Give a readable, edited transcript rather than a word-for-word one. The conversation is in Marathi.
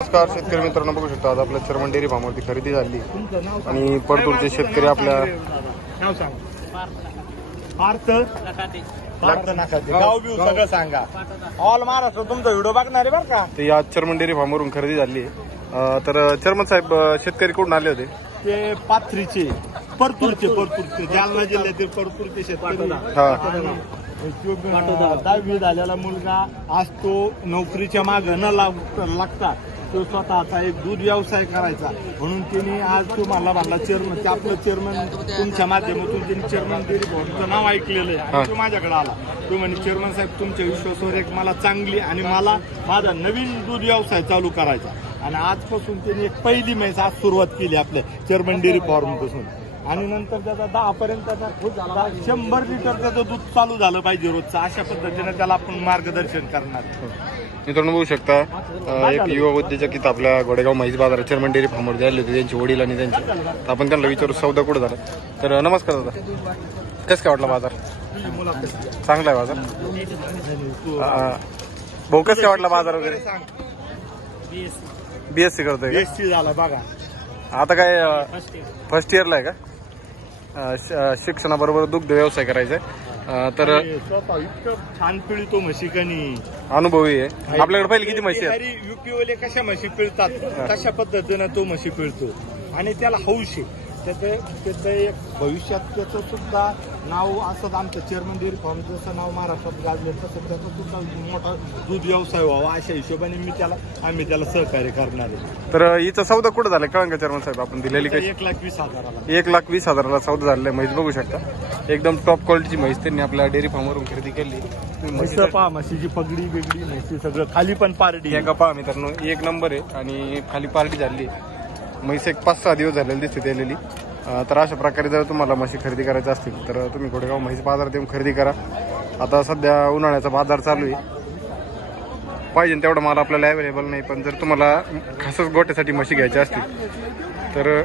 नमस्कार शेतकरी मित्रांनो, बघू शकता आज आपल्या चर्मन डेअरी फार्मवरती खरेदी झाली आणि परतूरचे शेतकरी आपल्या नाव सांग. गाव बिव सगळं सांगा. ऑल महाराष्ट्र तुमचा व्हिडिओ बघणार आहे बरं का. ते आज चर्मन डेअरी फार्मवरून खरेदी झाली. तर चर्मन साहेब शेतकरी कुठून आले होते? ते पाथरीचे परतूरचे जालना जिल्ह्यातील परतूरचे शेतकरी. हा. 10वी झालेला मुलगा आज तो नोकरीच्या मागे न लागता तो स्वतःचा एक दूध व्यवसाय करायचा म्हणून त्यांनी आज तुम्हाला म्हणला चेअरमन आपलं चेअरमन तुमच्या माध्यमातून त्यांनी चेअरमन डेअरी फार्मचं नाव ऐकलेलं आहे आणि तो माझ्याकडे आला. तो म्हणे चेअरमन साहेब तुमच्या विश्वासावर एक मला चांगली आणि मला माझा नवीन दूध व्यवसाय चालू करायचा आणि आजपासून त्यांनी एक पहिली म्हैस आज सुरुवात केली आपल्या चेअरमन डेअरी फार्म पासून आणि नंतर त्याचा 10 पर्यंत 100 लिटर त्याचं दूध चालू झालं पाहिजे रोजचं. अशा पद्धतीने त्याला आपण मार्गदर्शन करणार. मित्रांनो बघू शकता एक युवा उद्योजक इथं आपल्या गोडेगाव म्हैस बाजारात चर्मन डेअरी फार्मवर आले होते, त्यांचे वडील आणि त्यांचे. तर आपण त्यांना विचारू सौदा कुठं झाला. तर नमस्कार दादा, कसं काय वाटला बाजार? चांगला आहे बाजार. भाऊ कसं काय वाटला बाजार वगैरे? बीएससी करतोय का? BSc झाला बघा. आता काय फर्स्ट इयरला आहे का? शिक्षणाबरोबर दुग्ध व्यवसाय करायचा आहे. तर स्वतः इतकं छान पिळतो म्हशी कणी अनुभवी आहे. आपल्याकडे पहिले किती म्हशी आहेत? युपीओले कशा म्हशी पिळतात तशा पद्धतीनं तो म्हशी पिळतो आणि त्याला हौश आहे. त्याचं एक भविष्यात त्याचं सुद्धा नाव असं आमचं चेअरमन डेअरी फार्म जसं नाव महाराष्ट्रात गाजलं तसं त्याचा सुद्धा मोठा दूध व्यवसाय व्हावा अशा हिशोबाने आम्ही त्याला सहकार्य करणार आहे. तर हिचा सौदा कुठं झालाय कळंन का चेअरमन साहेब? आपण दिलेली काही 1,20,000 1,20,000 सौदा झालेला म्हैस बघू शकता. एकदम टॉप क्वालिटीची म्हैस त्यांनी आपल्या डेअरी फार्मवरून खरेदी केली. म्हशीचं पहा, म्हशीची पगडी वेगळी, म्हशी सगळं खाली पण पारडी एका पहा मित्रांनो, एक नंबर आहे आणि खाली पार्टी झाली. म्हैस एक 5-6 दिवस झालेली दिसते त्यालेली. तर अशा प्रकारे जर तुम्हाला म्हशी खरेदी करायच्या असतील तर तुम्ही गोडेगाव म्हैस बाजारात येऊन खरेदी करा. आता सध्या उन्हाळ्याचा बाजार चालू आहे, पाहिजे तेवढा माल आपल्याला अवेलेबल नाही. पण जर तुम्हाला खासच गोट्यासाठी म्हशी घ्यायच्या असतील तर